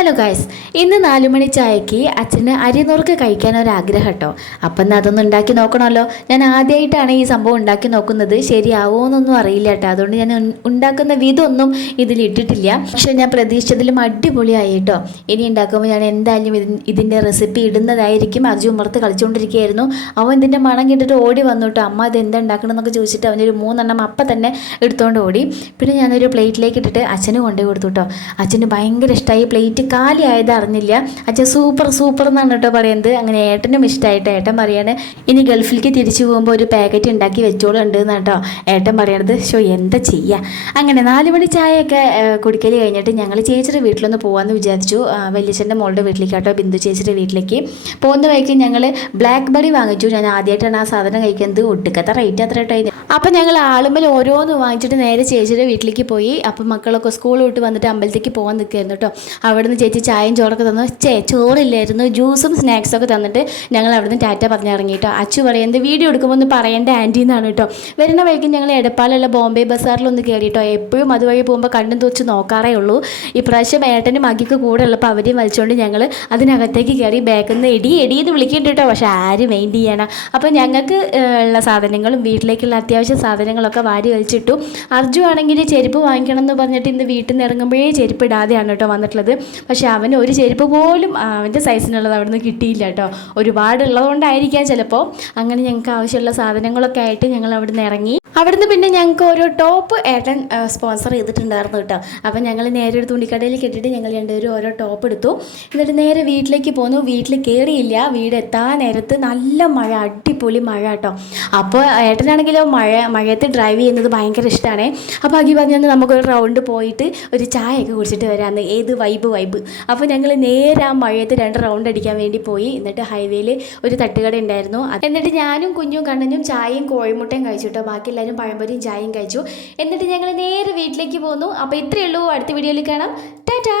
Hello guys, ഇന്ന് 4 മണി ചായക്ക് അച്ഛന് അരിനുറുക്ക് കഴിക്കാനൊരാഗ്രഹം കേട്ടോ. അപ്പം എന്നാൽ അതൊന്ന് ഉണ്ടാക്കി നോക്കണമല്ലോ. ഞാൻ ആദ്യമായിട്ടാണ് ഈ സംഭവം ഉണ്ടാക്കി നോക്കുന്നത്. ശരിയാവോ എന്നൊന്നും അറിയില്ല കേട്ടോ. അതുകൊണ്ട് ഞാൻ ഉണ്ടാക്കുന്ന വിധമൊന്നും ഇതിലിട്ടിട്ടില്ല. പക്ഷേ ഞാൻ പ്രതീക്ഷിച്ചതിലും അടിപൊളിയായി കേട്ടോ. ഇനി ഉണ്ടാക്കുമ്പോൾ ഞാൻ എന്തായാലും ഇതിൻ്റെ റെസിപ്പി ഇടുന്നതായിരിക്കും. അർജുൻ പുറത്ത് കളിച്ചുകൊണ്ടിരിക്കുകയായിരുന്നു. അവൻ ഇതിൻ്റെ മണം കേട്ടിട്ട് ഓടി വന്നു കേട്ടോ. അമ്മ ഇത് എന്താ ഉണ്ടാക്കണമെന്നൊക്കെ ചോദിച്ചിട്ട് അവനൊരു 3 എണ്ണം അപ്പം തന്നെ എടുത്തുകൊണ്ട് ഓടി. പിന്നെ ഞാനൊരു പ്ലേറ്റിലേക്ക് ഇട്ടിട്ട് അച്ഛന് കൊണ്ടുപോയി കൊടുത്തു കേട്ടോ. അച്ഛന് ഭയങ്കര ഇഷ്ടമായി. പ്ലേറ്റ് കാലിയായത് അറിഞ്ഞില്ല. അച്ഛൻ സൂപ്പർ എന്നാണ് കേട്ടോ പറയുന്നത്. അങ്ങനെ ഏട്ടനും ഇഷ്ടമായിട്ട് ഏട്ടൻ പറയാണ് ഇനി ഗൾഫിലേക്ക് തിരിച്ചു പോകുമ്പോൾ ഒരു പാക്കറ്റ് ഉണ്ടാക്കി വെച്ചോളുണ്ട് കേട്ടോ ഏട്ടൻ പറയണത്. എന്താ ചെയ്യുക. അങ്ങനെ 4 മണി ചായയൊക്കെ കുടിക്കൽ കഴിഞ്ഞിട്ട് ഞങ്ങൾ ചേച്ചിയുടെ വീട്ടിലൊന്ന് പോകാമെന്ന് വിചാരിച്ചു. വലിയച്ഛൻ്റെ മോളുടെ വീട്ടിലേക്ക് കേട്ടോ, ബിന്ദു ചേച്ചിയുടെ വീട്ടിലേക്ക് പോകുന്ന വഴിക്ക് ഞങ്ങൾ ബ്ലാക്ക് ബെറി വാങ്ങിച്ചു. ഞാൻ ആദ്യമായിട്ടാണ് ആ സാധനം കഴിക്കുന്നത്. ഒട്ടുക്കത്തെ റേറ്റ് അത്ര കേട്ടോ. അപ്പം ഞങ്ങൾ ആളുമ്പോൾ ഓരോന്ന് വാങ്ങിച്ചിട്ട് നേരെ ചേച്ചിയുടെ വീട്ടിലേക്ക് പോയി. അപ്പം മക്കളൊക്കെ സ്കൂൾ വിട്ട് വന്നിട്ട് അമ്പലത്തേക്ക് പോകാൻ നിൽക്കുകയായിരുന്നു കേട്ടോ. അവിടുന്ന് ചേച്ചി ചായയും ചോറൊക്കെ തന്നു. ചോറില്ലായിരുന്നു, ജ്യൂസും സ്നാക്സൊക്കെ തന്നിട്ട് ഞങ്ങൾ അവിടുന്ന് ടാറ്റ പറഞ്ഞിറങ്ങി കേട്ടോ. അച്ചു പറയുന്നത് വീഡിയോ എടുക്കുമ്പോൾ ഒന്ന് പറയേണ്ട ആൻറ്റി എന്നാണ് കേട്ടോ. വരുന്ന വഴിക്ക് ഞങ്ങൾ എടപ്പാലുള്ള ബോംബെ ബസാറിലൊന്ന് കയറി കേട്ടോ. എപ്പോഴും അതുവഴി പോകുമ്പോൾ കണ്ടും തോച്ച് നോക്കാറേ ഉള്ളൂ. ഇപ്രാവശ്യം ഏട്ടനും മകിക്ക് കൂടെ ഉള്ളപ്പോൾ അവരെയും വലിച്ചുകൊണ്ട് ഞങ്ങൾ അതിനകത്തേക്ക് കയറി. ബാക്കിൽ നിന്ന് എടിയെന്ന് വിളിക്കുന്നുണ്ട് കേട്ടോ. പക്ഷെ ആര് മെയിൻ ചെയ്യണം. അപ്പോൾ ഞങ്ങൾക്ക് ഉള്ള സാധനങ്ങളും വീട്ടിലേക്കുള്ള അത്യാവശ്യ സാധനങ്ങളൊക്കെ വാരി വലിച്ചിട്ടു. അർജു ആണെങ്കിൽ ചെരുപ്പ് വാങ്ങിക്കണം എന്ന് പറഞ്ഞിട്ട് ഇന്ന് വീട്ടിൽ നിന്ന് ഇറങ്ങുമ്പോഴേ ചെരുപ്പ് ഇടാതെയാണ് കേട്ടോ വന്നിട്ടുള്ളത്. പക്ഷെ അവന് ഒരു ചെരുപ്പ് പോലും അവൻ്റെ സൈസിനുള്ളത് അവിടെ നിന്ന് കിട്ടിയില്ല കേട്ടോ. ഒരുപാടുള്ളതുകൊണ്ടായിരിക്കാം ചിലപ്പോൾ. അങ്ങനെ ഞങ്ങൾക്ക് ആവശ്യമുള്ള സാധനങ്ങളൊക്കെ ആയിട്ട് ഞങ്ങൾ അവിടെ നിന്ന് ഇറങ്ങി. അവിടുന്ന് പിന്നെ ഞങ്ങൾക്ക് ഓരോ ടോപ്പ് ഏട്ടൻ സ്പോൺസർ ചെയ്തിട്ടുണ്ടായിരുന്നു കേട്ടോ. അപ്പം ഞങ്ങൾ നേരെ ഒരു തുണിക്കടയിൽ കെട്ടിയിട്ട് ഞങ്ങൾ രണ്ടുപേരും ഓരോ ടോപ്പ് എടുത്തു. എന്നിട്ട് നേരെ വീട്ടിലേക്ക് പോന്നു. വീട്ടിൽ കയറിയില്ല. വീട് എത്താൻ നേരത്ത് നല്ല മഴ, അടിപൊളി മഴ കേട്ടോ. അപ്പോൾ ഏട്ടനാണെങ്കിലോ മഴയത്ത് ഡ്രൈവ് ചെയ്യുന്നത് ഭയങ്കര ഇഷ്ടമാണ്. അപ്പോൾ അഖി പറഞ്ഞാൽ നമുക്കൊരു റൗണ്ട് പോയിട്ട് ഒരു ചായയൊക്കെ കുടിച്ചിട്ട് വരാമെന്ന്. ഏത് വൈബ്. അപ്പോൾ ഞങ്ങൾ നേരെ ആ മഴയത്ത് 2 റൗണ്ട് അടിക്കാൻ വേണ്ടി പോയി. എന്നിട്ട് ഹൈവേയിൽ ഒരു തട്ടുകട ഉണ്ടായിരുന്നു. എന്നിട്ട് ഞാനും കുഞ്ഞും കണ്ണനും ചായയും കോഴിമുട്ടയും കഴിച്ചു കേട്ടോ. ബാക്കി എല്ലാവരും പഴംപൊരിയും ചായയും കഴിച്ചു. എന്നിട്ട് ഞങ്ങൾ നേരെ വീട്ടിലേക്ക് പോന്നു. അപ്പോൾ ഇത്രയേ ഉള്ളൂ. അടുത്ത വീഡിയോയിൽ കാണാം. ടാറ്റാ.